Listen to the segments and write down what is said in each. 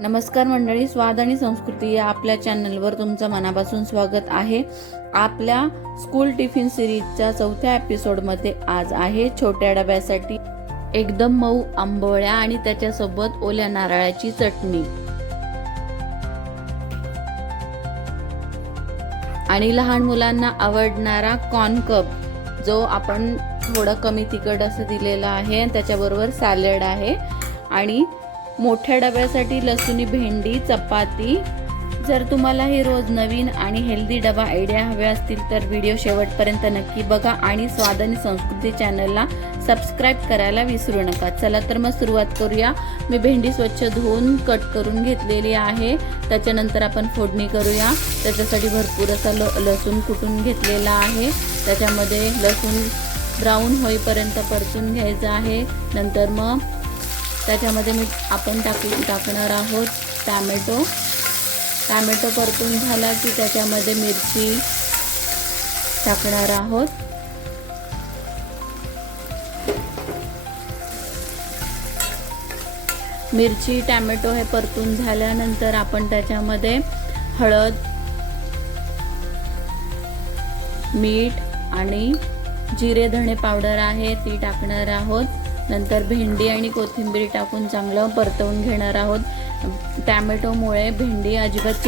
नमस्कार मंडळी, स्वाद आणि संस्कृती या आपल्या चॅनलवर तुमचं मनापासून स्वागत आहे। आपल्या स्कूल टिफिन सिरीजच्या 4थ्या एपिसोडमध्ये आज आहे छोट्या डब्यासाठी एकदम मऊ आंबोळ्या आणि त्याच्यासोबत ओल्या नारळाची चटणी आणि लहान मुलांना आवडणारा कॉर्न कप जो आपण थोडा कमी तिखट असं दिलेला आहे। त्याच्याबरोबर सॅलड आहे आणि मोठ्या डब्यासाठी लसूणी भेंडी चपाती। जर तुम्हाला हे रोज नवीन आणि हेल्दी डबा आयडिया हव्या असतील तर व्हिडिओ शेवटपर्यंत नक्की बघा आणि स्वाद आणि संस्कृती चॅनलला सबस्क्राइब करायला विसरू नका। चला तर मग सुरुवात करूया। मी भेंडी स्वच्छ धुवून कट करून घेतलेली आहे। त्याच्यानंतर आपण फोडणी करूया। त्याच्यासाठी भरपूर असा लसूण कुटून घेतलेला आहे। त्याच्यामध्ये लसूण ब्राऊन होईपर्यंत परतून घ्यायचा आहे। नंतर मग त्याच्यामध्ये आपण टाकणार आहोत टॅमॅटो परतून झाला की त्याच्यामध्ये मिरची टाकणार आहोत। मिरची टॅमॅटो हे परतून झाल्यानंतर आपण त्याच्यामध्ये हळद मीठ आणि जिरे धणे पावडर आहे ती टाकणार आहोत। नंतर भेंडी आणि कोथिंबीर टाकून चांगलं परतवून घेणार आहोत। टॅमॅटोमुळे भेंडी अजिबात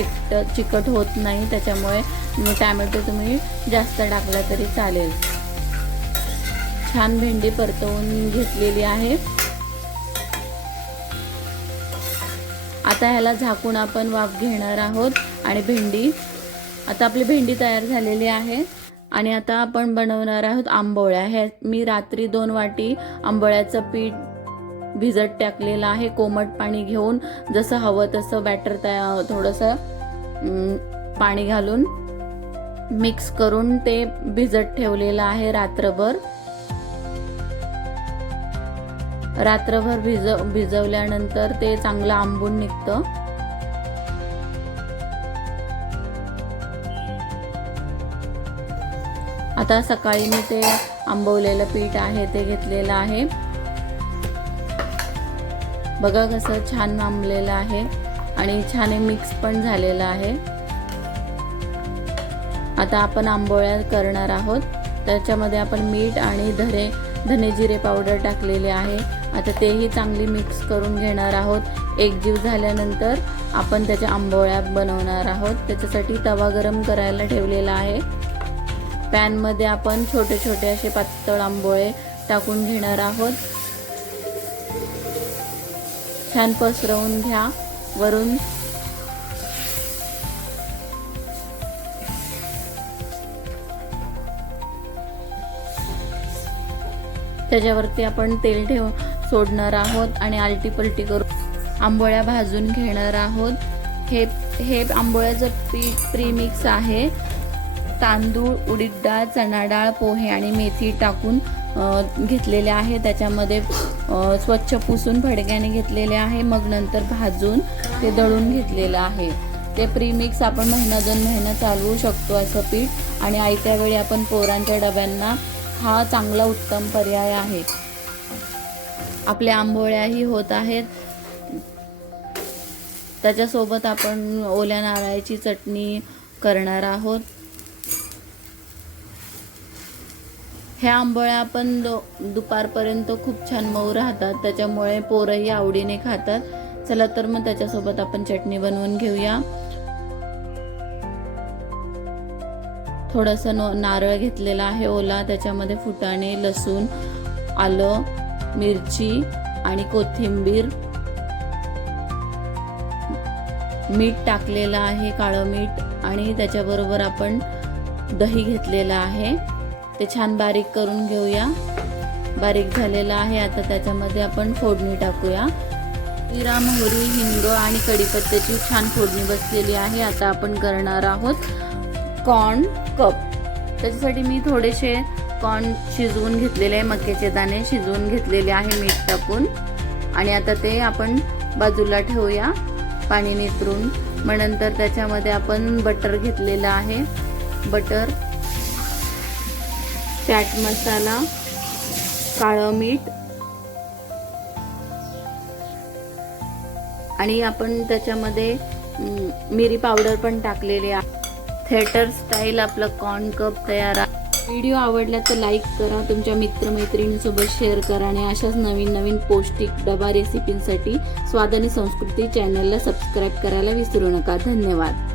चिकट होत नाही, त्याच्यामुळे टॅमॅटो तुम्ही जास्त टाकला तरी चालेल। छान भेंडी परतवून घेतलेली आहे। आता ह्याला झाकून आपण वाफ घेणार आहोत आणि आता आपली भेंडी तयार झालेली आहे। आणि आता आपण बनवणार आहोत आंबोळ्या। हे मी रात्री 2 वाटी आंबोळ्याचं पीठ भिजत टाकलेलं आहे। कोमट पाणी घेऊन जसं हवं तसं बॅटर थोडंसं पाणी घालून मिक्स करून ते भिजत ठेवलेलं आहे रात्रभर भिजवल्यानंतर ते चांगलं आंबून निघतं। आता सकाळी मी ते आंबवलेलं पीठ आहे ते घेतलेलं आहे। बघा कसं छान आंबलेलं आहे आणि छान मिक्स पण झालेलं आहे। आता आपण आंबोळ्या करणार आहोत। त्याच्यामध्ये आपण मीठ आणि धने जिरे पावडर टाकलेले आहे। आता तेही चांगली मिक्स करून घेणार आहोत। एकजीव झाल्यानंतर आपण त्याच्या आंबोळ्या बनवणार आहोत। त्याच्यासाठी तवा गरम करायला ठेवलेला आहे। पॅन मध्ये आपण छोटे छोटे असे पातळ आंबोळे टाकून घेणार आहोत। छान पसरवून घ्या वरून। त्याच्यावरती आपण तेल सोडणार आहोत आणि आलटी पलटी करून आंबोळ्या भाजून घेणार आहोत। हे आंबोळ्याचं पीठ प्रीमिक्स आहे। तांदूळ उडीद डाळ चणा डाळ पोहे आणि मेथी टाकून घेतलेले आहे। त्याच्यामध्ये स्वच्छ पुसून फडक्याने घेतलेले आहे। मग नंतर भाजून ते दळून घेतलेलं आहे। ते प्रीमिक्स आपण महिना 2 महिना चालवू शकतो असं पीठ। आणि आयत्या वेळी आपण पोरांच्या डब्यांना हा चांगला उत्तम पर्याय आहे। आपल्या आंबोळ्याही होत आहेत। त्याच्यासोबत आपण ओल्या नारळाची चटणी करणार आहोत। ह्या आंबोळ्या आपण दुपारपर्यंत खूप छान मऊ राहतात, त्याच्यामुळे पोरही आवडीने खातात। चला तर मग त्याच्यासोबत आपण चटणी बनवून घेऊया। थोडासा नारळ घेतलेला आहे ओला, त्याच्यामध्ये फुटाणे लसूण आलं मिरची आणि कोथिंबीर मीठ टाकलेलं आहे काळं मीठ आणि त्याच्याबरोबर आपण दही घेतलेलं आहे। ते छान बारीक करून घेऊया। बारीक झालेला आहे। आता त्याच्यामध्ये आपण फोडणी टाकूया। जिरा मोहरी हिंग आणि कढीपत्त्याची छान फोडणी बसलेली आहे। आता आपण करणार आहोत कॉर्न कप। त्याच्यासाठी मी थोडेसे कॉर्न शिजवून घेतलेले आहे। मक्याचे दाणे शिजवून घेतलेले आहे मीठ टाकून। आणि आता ते आपण बाजूला ठेवूया पाणी नितरून। मग नंतर त्याच्यामध्ये आपण बटर घेतलेला आहे। बटर चाट मसाला काळं मीठ आणि आपण त्याच्यामध्ये मिरी पावडर पण टाकलेली आहे. थिएटर स्टाईल आपलं कॉर्न कप तयार आहे. व्हिडिओ आवडला तर लाईक करा, तुमच्या मित्रमैत्रिणींसोबत शेअर करा आणि अशाच नवीन नवीन पौष्टिक डबा रेसिपींसाठी स्वाद आणि संस्कृती चॅनलला सबस्क्राईब करायला विसरू नका. धन्यवाद.